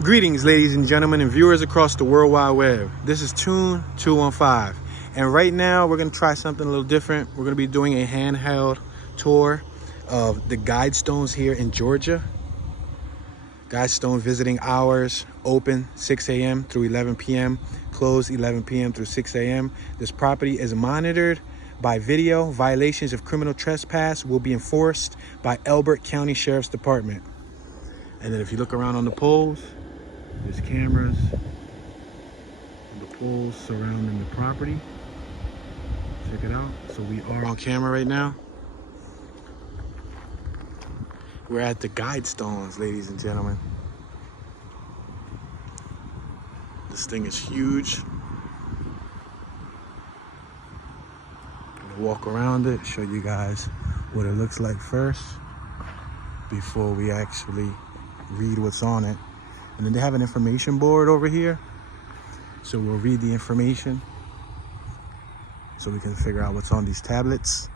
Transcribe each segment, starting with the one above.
Greetings, ladies and gentlemen, and viewers across the World Wide Web. This is Tune 215, and right now we're going to try something a little different. We're going to be doing a handheld tour of the Guidestones here in Georgia. Guidestone visiting hours open 6 a.m. through 11 p.m., closed 11 p.m. through 6 a.m. This property is monitored by video. Violations of criminal trespass will be enforced by Elbert County Sheriff's Department. And then if you look around on the poles, there's cameras on the poles surrounding the property. Check it out. So we are on camera right now. We're at the Guidestones, ladies and gentlemen. This thing is huge. I'm gonna walk around it, show you guys what it looks like first before we actually read what's on it. And then they have an information board over here. So we'll read the information so we can figure out what's on these tablets.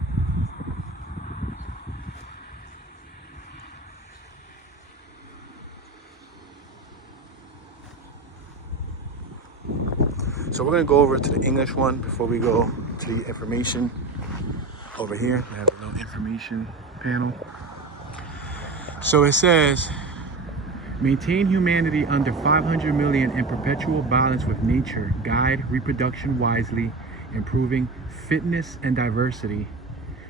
So we're gonna go over to the English one before we go to the information over here. I have a little information panel. So it says, maintain humanity under 500 million in perpetual balance with nature. Guide reproduction wisely, improving fitness and diversity.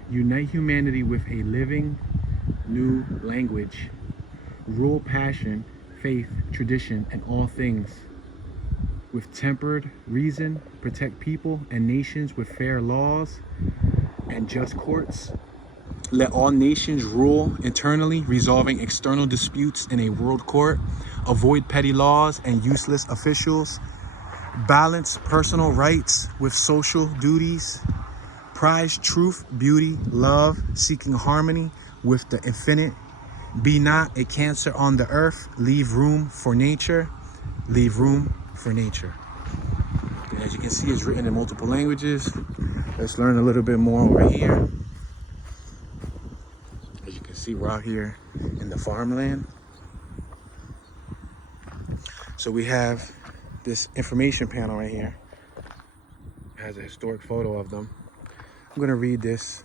Unite humanity with a living new language. Rule passion, faith, tradition, and all things. With tempered reason, protect people and nations with fair laws and just courts. Let all nations rule internally, resolving external disputes in a world court. Avoid petty laws and useless officials. Balance personal rights with social duties. Prize truth, beauty, love, seeking harmony with the infinite. Be not a cancer on the earth. Leave room for nature. Leave room for nature. And as you can see, it's written in multiple languages. Let's learn a little bit more over here. As you can see, we're out here in the farmland. So we have this information panel right here. It has a historic photo of them. I'm going to read this.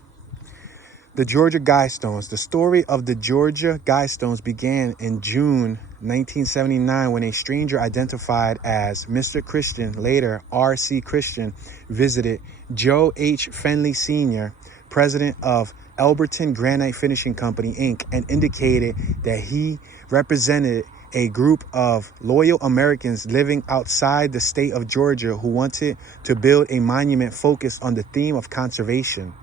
The Georgia Guidestones. The story of the Georgia Guidestones began in June 1979 when a stranger identified as Mr. Christian, later R.C. Christian, visited Joe H. Fenley Sr., president of Elberton Granite Finishing Company, Inc., and indicated that he represented a group of loyal Americans living outside the state of Georgia who wanted to build a monument focused on the theme of conservation.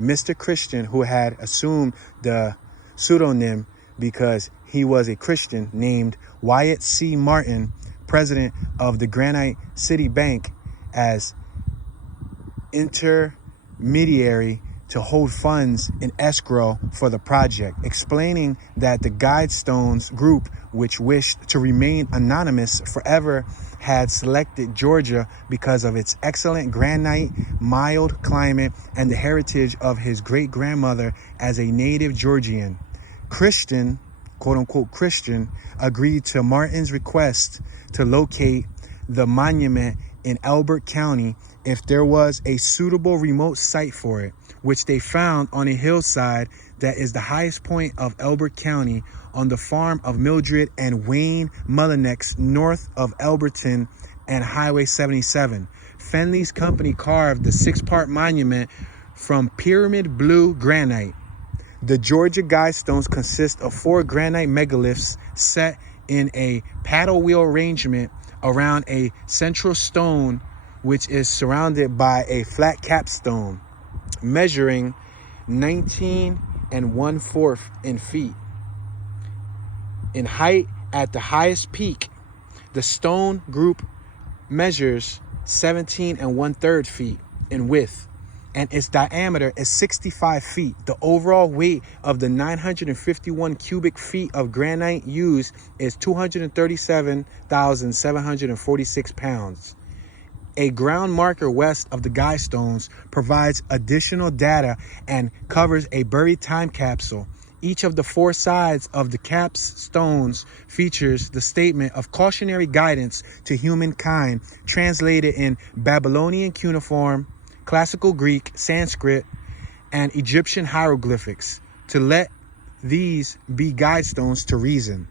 Mr. Christian, who had assumed the pseudonym because he was a Christian, named Wyatt C. Martin, president of the Granite City Bank, as intermediary to hold funds in escrow for the project, explaining that the Guidestones group, which wished to remain anonymous forever, had selected Georgia because of its excellent granite, mild climate, and the heritage of his great-grandmother as a native Georgian. Christian, quote-unquote Christian, agreed to Martin's request to locate the monument in Elbert County if there was a suitable remote site for it, which they found on a hillside that is the highest point of Elbert County on the farm of Mildred and Wayne Mullinix north of Elberton and Highway 77. Fenley's company carved the 6-part monument from pyramid blue granite. The Georgia Guidestones consist of 4 granite megaliths set in a paddle wheel arrangement around a central stone, which is surrounded by a flat capstone measuring 19 1/4 in feet. In height at the highest peak, the stone group measures 17 1/3 feet in width, and its diameter is 65 feet. The overall weight of the 951 cubic feet of granite used is 237,746 pounds. A ground marker west of the Guidestones provides additional data and covers a buried time capsule. Each of the four sides of the capstones features the statement of cautionary guidance to humankind, translated in Babylonian cuneiform, Classical Greek, Sanskrit, and Egyptian hieroglyphics, to let these be guidestones to reason.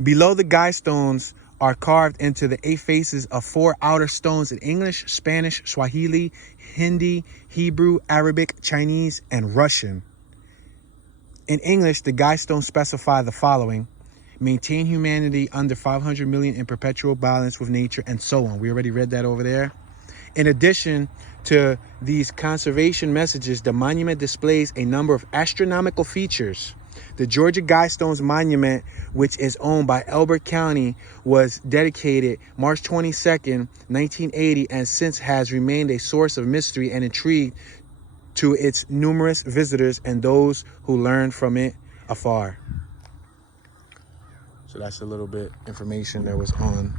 Below the guidestones are carved into the 8 faces of 4 outer stones in English, Spanish, Swahili, Hindi, Hebrew, Arabic, Chinese, and Russian. In English, the guidestones specify the following: maintain humanity under 500 million in perpetual balance with nature, and so on. We already read that over there. In addition to these conservation messages, the monument displays a number of astronomical features. The Georgia Guidestones monument, which is owned by Elbert County, was dedicated March 22nd, 1980, and since has remained a source of mystery and intrigue to its numerous visitors and those who learn from it afar. So that's a little bit information that was on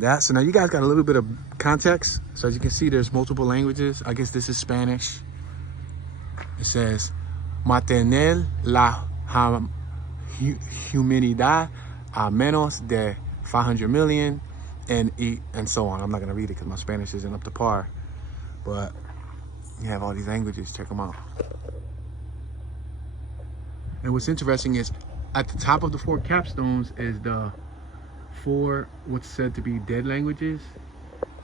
that. So now you guys got a little bit of context. So as you can see, there's multiple languages. I guess this is Spanish. It says, mantener la humanidad a menos de 500 million, and so on. I'm not going to read it because my Spanish isn't up to par. But you have all these languages. Check them out. And what's interesting is at the top of the 4 capstones is the 4 what's said to be dead languages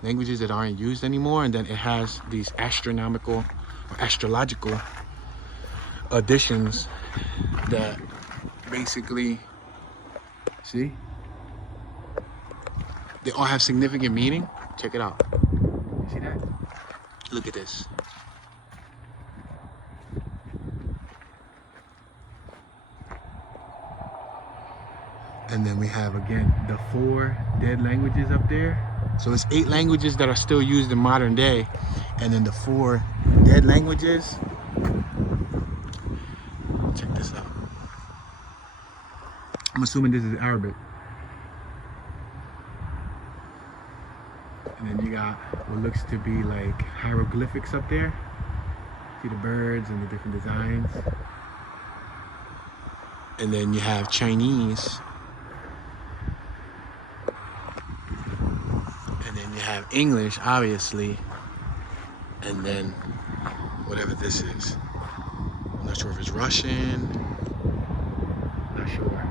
that aren't used anymore, and then it has these astronomical or astrological additions that basically, see, they all have significant meaning. Check it out. You see that? Look at this. And then we have, again, the 4 dead languages up there. So it's 8 languages that are still used in modern day. And then the 4 dead languages. Check this out. I'm assuming this is Arabic. And then you got what looks to be like hieroglyphics up there. See the birds and the different designs. And then you have Chinese. And then you have English, obviously. And then whatever this is. I'm not sure if it's Russian. Not sure.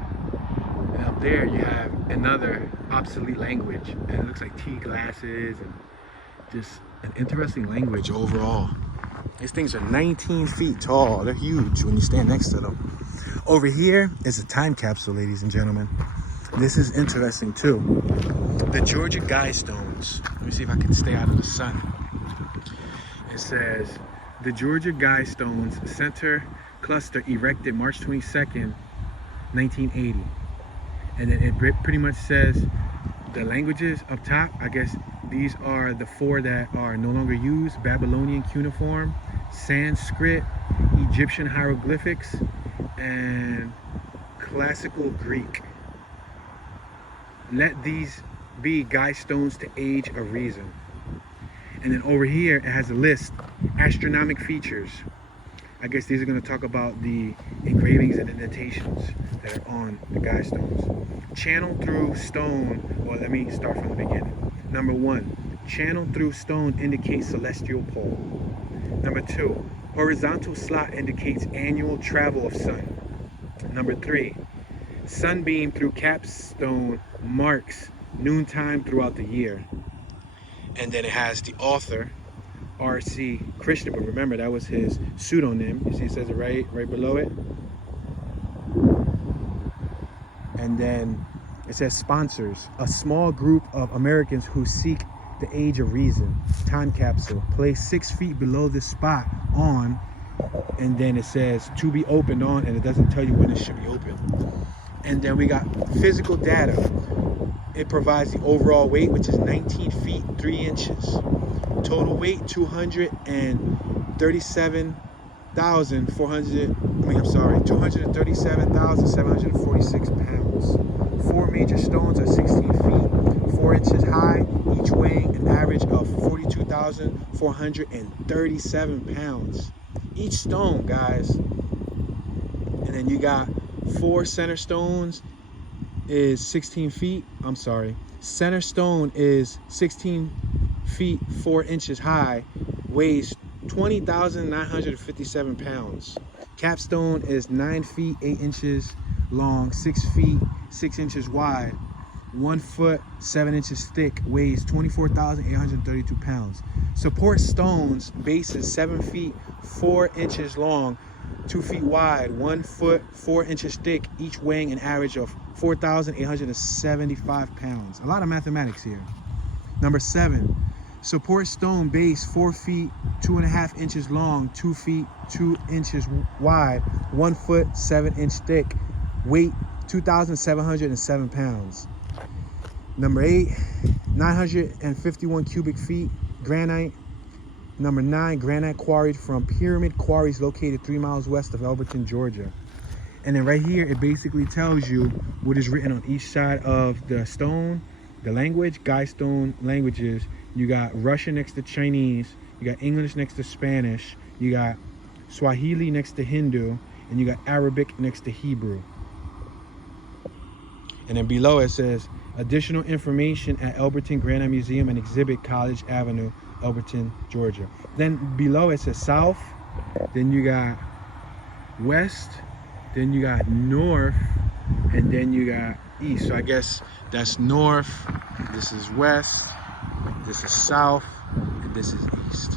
And up there you have another obsolete language. And it looks like tea glasses and just an interesting language overall. These things are 19 feet tall. They're huge when you stand next to them. Over here is a time capsule, ladies and gentlemen. This is interesting too. The Georgia Guidestones. Let me see if I can stay out of the sun. It says, the Georgia Guidestones Center Cluster erected March 22nd, 1980. And then it pretty much says the languages up top. I guess these are the 4 that are no longer used: Babylonian cuneiform, Sanskrit, Egyptian hieroglyphics, and Classical Greek. Let these be guidestones to age of reason. And then over here it has a list: astronomic features. I guess these are going to talk about the engravings and indentations that are on the guidestones. Channel through stone. Well, let me start from the beginning. Number 1, channel through stone indicates celestial pole. Number 2, horizontal slot indicates annual travel of sun. Number 3, sunbeam through capstone marks noontime throughout the year. And then it has the author, R.C. Krishna, but remember that was his pseudonym. You see it says it right below it. And then it says sponsors: a small group of Americans who seek the age of reason. Time capsule placed 6 feet below this spot on, and then it says to be opened on, and it doesn't tell you when it should be opened. And then we got physical data. It provides the overall weight, which is 19 feet 3 inches. Total weight 237,746 pounds. 4 major stones are 16 feet 4 inches high, each weighing an average of 42,437 pounds. Each stone, guys, and you got 4 center stones is 16 feet. I'm sorry. Center stone is 16 feet 4 inches high, weighs 20,957 pounds. Capstone is 9 feet 8 inches long, 6 feet 6 inches wide, 1 foot 7 inches thick, weighs 24,832 pounds. Support stones base is 7 feet 4 inches long, 2 feet wide, 1 foot 4 inches thick, each weighing an average of 4,875 pounds. A lot of mathematics here. Number 7, support stone base 4 feet 2.5 inches long, 2 feet 2 inches wide, 1 foot 7 inch thick, weight 2,707 pounds. Number 8, 951 cubic feet granite. Number 9, granite quarried from Pyramid Quarries located 3 miles west of Elberton, Georgia. And then right here, it basically tells you what is written on each side of the stone, the language, Guidestone languages. You got Russian next to Chinese, you got English next to Spanish, you got Swahili next to Hindu, and you got Arabic next to Hebrew. And then below it says, additional information at Elberton Granite Museum and Exhibit, College Avenue, Elberton, Georgia. Then below it says south, then you got west, then you got north, and then you got east. So I guess that's north, this is west, this is south, and this is east.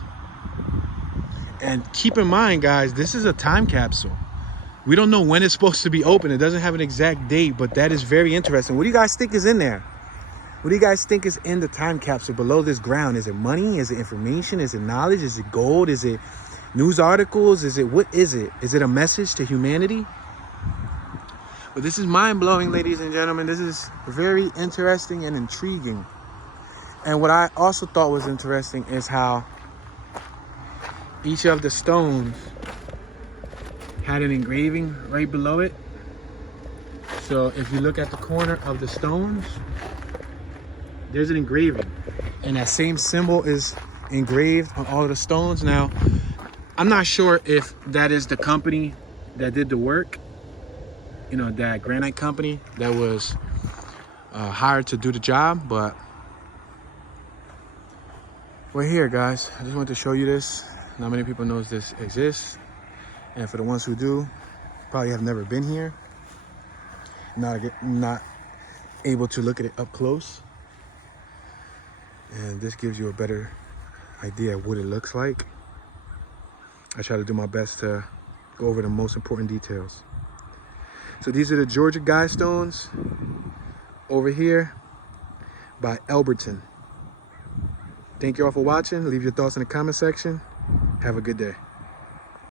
And keep in mind, guys, this is a time capsule. We don't know when it's supposed to be open. It doesn't have an exact date, but that is very interesting. What do you guys think is in there? What do you guys think is in the time capsule below this ground? Is it money? Is it information? Is it knowledge? Is it gold? Is it news articles? Is it, what is it? Is it a message to humanity? But this is mind-blowing, ladies and gentlemen. This is very interesting and intriguing. And what I also thought was interesting is how each of the stones had an engraving right below it. So if you look at the corner of the stones, there's an engraving, and that same symbol is engraved on all of the stones. Now, I'm not sure if that is the company that did the work, you know, that granite company that was hired to do the job, but we're here, guys. I just wanted to show you this. Not many people knows this exists, and for the ones who do, probably have never been here, not able to look at it up close. And this gives you a better idea of what it looks like. I try to do my best to go over the most important details. So these are the Georgia Guidestones over here by Elberton. Thank you all for watching. Leave your thoughts in the comment section. Have a good day.